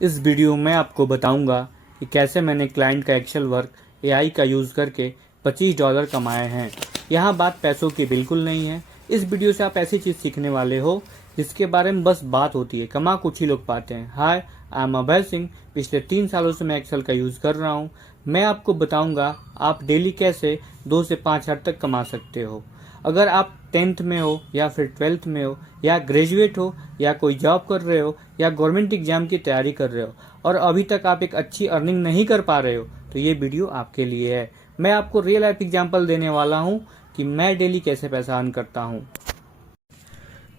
इस वीडियो में आपको बताऊंगा कि कैसे मैंने क्लाइंट का एक्सेल वर्क एआई का यूज़ करके $25 कमाए हैं। यहाँ बात पैसों की बिल्कुल नहीं है। इस वीडियो से आप ऐसी चीज़ सीखने वाले हो जिसके बारे में बस बात होती है, कमा कुछ ही लोग पाते हैं। हाय, आई एम अभय सिंह। पिछले 3 सालों से मैं एक्सेल का यूज़ कर रहा हूँ। मैं आपको बताऊँगा आप डेली कैसे 2 से 5 हज़ार तक कमा सकते हो। अगर आप 10th में हो या फिर 12th में हो या ग्रेजुएट हो या कोई जॉब कर रहे हो या गवर्नमेंट एग्जाम की तैयारी कर रहे हो और अभी तक आप एक अच्छी अर्निंग नहीं कर पा रहे हो, तो ये वीडियो आपके लिए है। मैं आपको रियल लाइफ एग्जाम्पल देने वाला हूँ कि मैं डेली कैसे पैसा अर्न करता हूँ।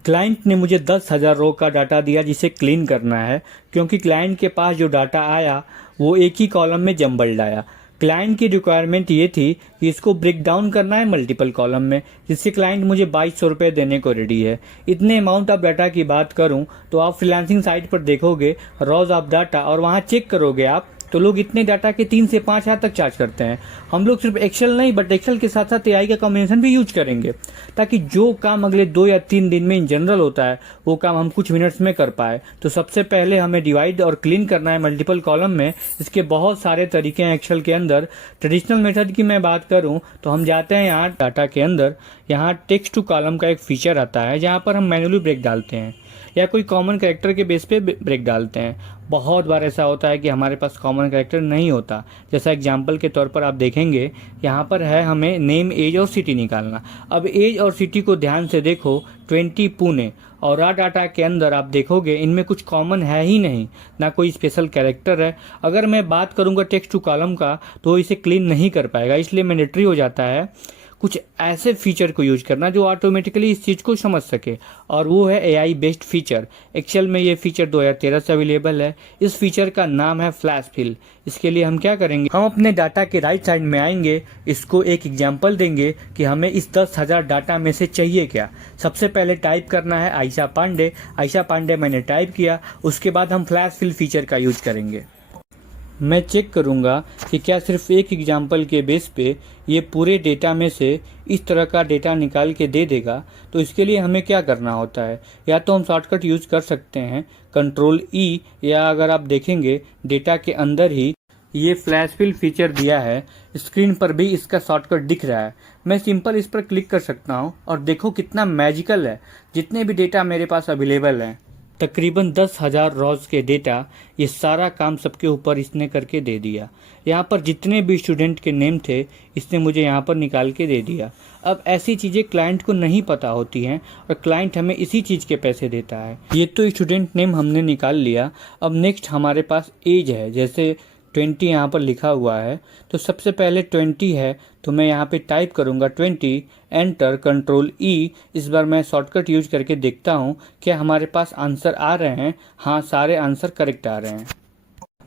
क्लाइंट ने मुझे 10,000 रो का डाटा दिया जिसे क्लीन करना है, क्योंकि क्लाइंट के पास जो डाटा आया वो एक ही कॉलम में जम्बल्ड आया। क्लाइंट की रिक्वायरमेंट ये थी कि इसको ब्रेक डाउन करना है मल्टीपल कॉलम में, जिससे क्लाइंट मुझे 2200 रुपये देने को रेडी है। इतने अमाउंट ऑफ डाटा की बात करूं तो आप फ्रीलांसिंग साइट पर देखोगे रॉज ऑफ डाटा और वहां चेक करोगे आप तो लोग इतने डाटा के 3 से 5 हज़ार तक चार्ज करते हैं। हम लोग सिर्फ एक्सेल नहीं बट एक्सेल के साथ साथ एआई का कॉम्बिनेशन भी यूज करेंगे, ताकि जो काम अगले 2 या 3 दिन में इन जनरल होता है वो काम हम कुछ मिनट्स में कर पाए। तो सबसे पहले हमें डिवाइड और क्लीन करना है मल्टीपल कॉलम में। इसके बहुत सारे तरीके हैं एक्सेल के अंदर। ट्रेडिशनल मेथड की मैं बात करूं तो हम जाते हैं यहाँ डाटा के अंदर, यहाँ टेक्स्ट टू कॉलम का एक फीचर आता है जहाँ पर हम मैन्युअली ब्रेक डालते हैं या कोई कॉमन कैरेक्टर के बेस पे ब्रेक डालते हैं। बहुत बार ऐसा होता है कि हमारे पास कॉमन कैरेक्टर नहीं होता। जैसा एग्जांपल के तौर पर आप देखेंगे यहाँ पर है हमें नेम, एज और सिटी निकालना। अब एज और सिटी को ध्यान से देखो, 20 पुणे, और रा डाटा के अंदर आप देखोगे इनमें कुछ कॉमन है ही नहीं, ना कोई स्पेशल कैरेक्टर है। अगर मैं बात करूँगा टेक्स्ट टू कॉलम का तो इसे क्लीन नहीं कर पाएगा, इसलिए मैंडेटरी हो जाता है कुछ ऐसे फीचर को यूज करना जो ऑटोमेटिकली इस चीज़ को समझ सके, और वो है एआई बेस्ड फीचर। एक्सेल में ये फीचर 2013 से अवेलेबल है। इस फीचर का नाम है फ्लैश फिल। इसके लिए हम क्या करेंगे, हम अपने डाटा के राइट साइड में आएंगे, इसको एक एग्जांपल देंगे कि हमें इस 10,000 डाटा में से चाहिए क्या। सबसे पहले टाइप करना है आयशा पांडे। आयशा पांडे मैंने टाइप किया, उसके बाद हम फ्लैश फिल फीचर का यूज करेंगे। मैं चेक करूंगा कि क्या सिर्फ एक एग्जाम्पल के बेस पे ये पूरे डेटा में से इस तरह का डेटा निकाल के दे देगा। तो इसके लिए हमें क्या करना होता है, या तो हम शॉर्टकट यूज कर सकते हैं कंट्रोल ई, या अगर आप देखेंगे डेटा के अंदर ही ये फ्लैश फिल फीचर दिया है, स्क्रीन पर भी इसका शॉर्टकट दिख रहा है। मैं सिंपल इस पर क्लिक कर सकता हूँ और देखो कितना मैजिकल है। जितने भी डेटा मेरे पास अवेलेबल हैं, तकरीबन 10,000 रॉज के डेटा, ये सारा काम सबके ऊपर इसने करके दे दिया। यहाँ पर जितने भी स्टूडेंट के नेम थे इसने मुझे यहाँ पर निकाल के दे दिया। अब ऐसी चीज़ें क्लाइंट को नहीं पता होती हैं और क्लाइंट हमें इसी चीज़ के पैसे देता है। ये तो स्टूडेंट नेम हमने निकाल लिया। अब नेक्स्ट हमारे पास एज है, जैसे 20 यहाँ पर लिखा हुआ है, तो सबसे पहले 20 है तो मैं यहाँ पे टाइप करूँगा 20, एंटर, कंट्रोल ई। इस बार मैं शॉर्टकट यूज करके देखता हूँ क्या हमारे पास आंसर आ रहे हैं। हाँ, सारे आंसर करेक्ट आ रहे हैं।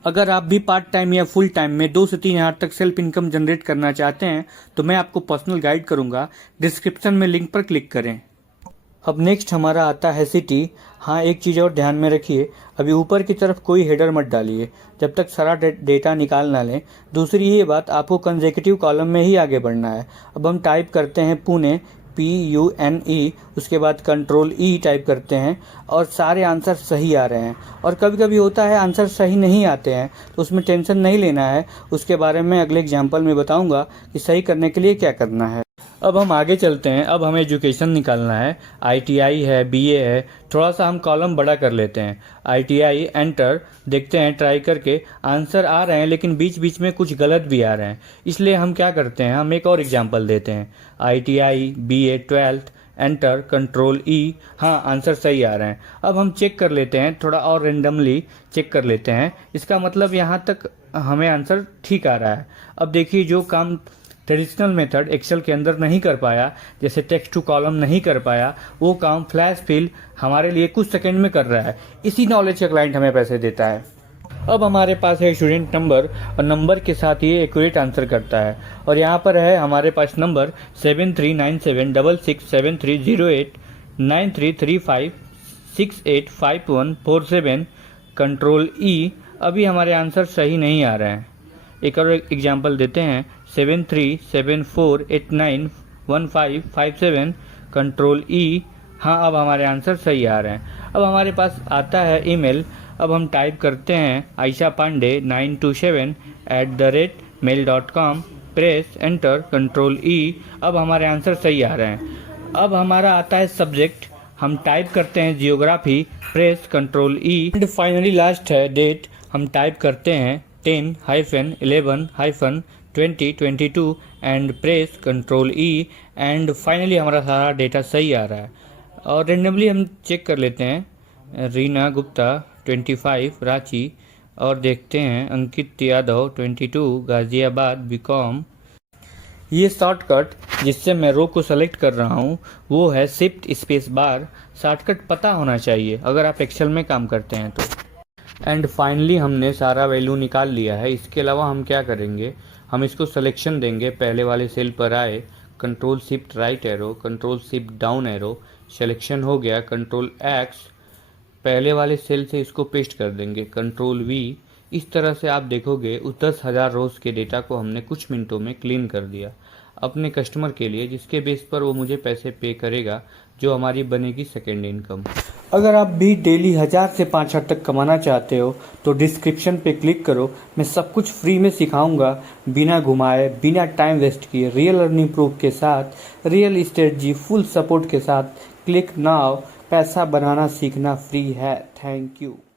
अगर आप भी पार्ट टाइम या फुल टाइम में 2 से 3 हज़ार तक सेल्फ इनकम जनरेट करना चाहते हैं तो मैं आपको पर्सनल गाइड करूँगा, डिस्क्रिप्शन में लिंक पर क्लिक करें। अब नेक्स्ट हमारा आता है सिटी। हाँ, एक चीज़ और ध्यान में रखिए, अभी ऊपर की तरफ कोई हेडर मत डालिए जब तक सारा डेटा निकाल ना लें। दूसरी ये बात, आपको कंसेक्यूटिव कॉलम में ही आगे बढ़ना है। अब हम टाइप करते हैं पुणे, PUNE, उसके बाद कंट्रोल ई टाइप करते हैं और सारे आंसर सही आ रहे हैं। और कभी कभी होता है आंसर सही नहीं आते हैं, तो उसमें टेंशन नहीं लेना है। उसके बारे में अगले एग्जाम्पल में बताऊँगा कि सही करने के लिए क्या करना है। अब हम आगे चलते हैं। अब हमें एजुकेशन निकालना है। ITI है, BA है। थोड़ा सा हम कॉलम बड़ा कर लेते हैं। ITI, एंटर, देखते हैं ट्राई करके आंसर आ रहे हैं, लेकिन बीच बीच में कुछ गलत भी आ रहे हैं। इसलिए हम क्या करते हैं, हम एक और एग्जांपल देते हैं। ITI, BA, 12th, enter, control ई। हाँ, आंसर सही आ रहे हैं। अब हम चेक कर लेते हैं, थोड़ा और रेंडमली चेक कर लेते हैं। इसका मतलब यहाँ तक हमें आंसर ठीक आ रहा है। अब देखिए, जो काम ट्रेडिशनल मेथड एक्सेल के अंदर नहीं कर पाया, जैसे टेक्स्ट टू कॉलम नहीं कर पाया, वो काम फ्लैश फिल हमारे लिए कुछ सेकंड में कर रहा है। इसी नॉलेज का क्लाइंट हमें पैसे देता है। अब हमारे पास है स्टूडेंट नंबर, और नंबर के साथ ये एक्यूरेट आंसर करता है। और यहाँ पर है हमारे पास नंबर 739766089335685147, कंट्रोल ई। अभी हमारे आंसर सही नहीं आ रहे हैं। एक और एग्जांपल देते हैं, 7374891557, कंट्रोल ई। हाँ, अब हमारे आंसर सही आ रहे हैं। अब हमारे पास आता है ईमेल। अब हम टाइप करते हैं Ayesha Pandey 927@mail.com, press enter, control E. अब हमारे आंसर सही आ रहे हैं। अब हमारा आता है सब्जेक्ट, हम टाइप करते हैं geography, press control E. And finally last है डेट, हम टाइप करते हैं 10-11-2022 and press control E. And finally हमारा सारा डेटा सही आ रहा है। और रेंडमली हम चेक कर लेते हैं, रीना गुप्ता 25 रांची, और देखते हैं अंकित यादव 22 गाजियाबाद बीकॉम। ये शॉर्टकट जिससे मैं रो को सेलेक्ट कर रहा हूँ वो है शिफ्ट स्पेस बार। शॉर्टकट पता होना चाहिए अगर आप एक्सेल में काम करते हैं तो। एंड फाइनली हमने सारा वैल्यू निकाल लिया है। इसके अलावा हम क्या करेंगे, हम इसको सिलेक्शन देंगे, पहले वाले सेल पर आए, control shift right arrow, control shift down arrow, selection हो गया, कंट्रोल एक्स, पहले वाले सेल से इसको पेस्ट कर देंगे, कंट्रोल वी। इस तरह से आप देखोगे उस 10,000 रोज के डेटा को हमने कुछ मिनटों में क्लीन कर दिया अपने कस्टमर के लिए, जिसके बेस पर वो मुझे पैसे पे करेगा, जो हमारी बनेगी सेकेंड इनकम। अगर आप भी डेली 1000 से 5000 तक कमाना चाहते हो तो डिस्क्रिप्शन पे क्लिक करो, मैं सब कुछ फ्री में सिखाऊंगा, बिना घुमाए, बिना टाइम वेस्ट किए, रियल अर्निंग प्रूफ के साथ, रियल स्ट्रेटजी, फुल सपोर्ट के साथ। क्लिक नाउ, पैसा बनाना सीखना फ्री है। Thank you.